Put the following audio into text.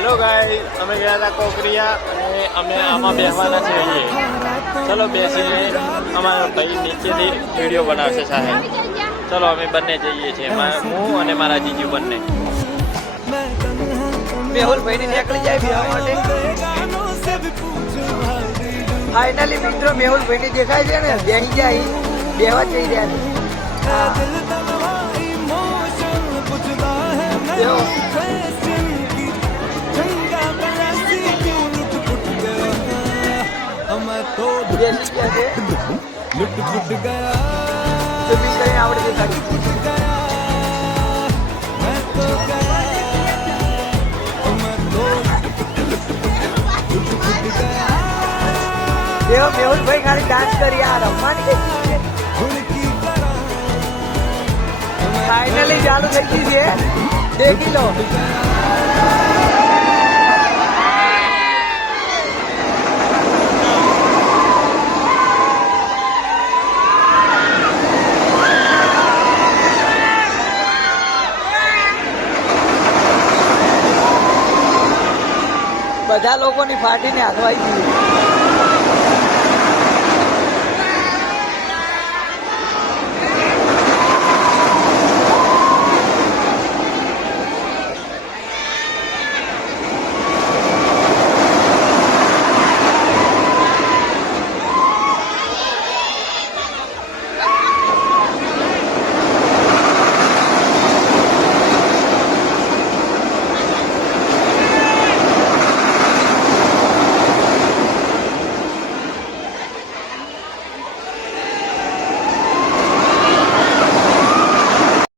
Hello guys, અમે ગયા હતા કોકરિયા અને અમે આમાં બેસવાના છીએ. ચલો બેસીને અમારા ભાઈ નીચેથી વિડીયો બનાવશે સાહેબ. ચલો અમે બંને જઈએ છીએ, હું અને મારા જીજુ બંને. મેહુલભાઈ ની નીકળી જાય બેહવા માટે. ફાઇનલી મિત્રો મેહુલભાઈ ની દેખાય છે ને, બેસી જાય બેહવા જઈ રહ્યા મેહુલભાઈ ખાલી ડાન્સ કરી આ રમવાની ફાઇનલી ચાલુ થઈ ગઈ છે, દેખી લો. બધા લોકોની ફાટીને હાથવાઈ ગઈ.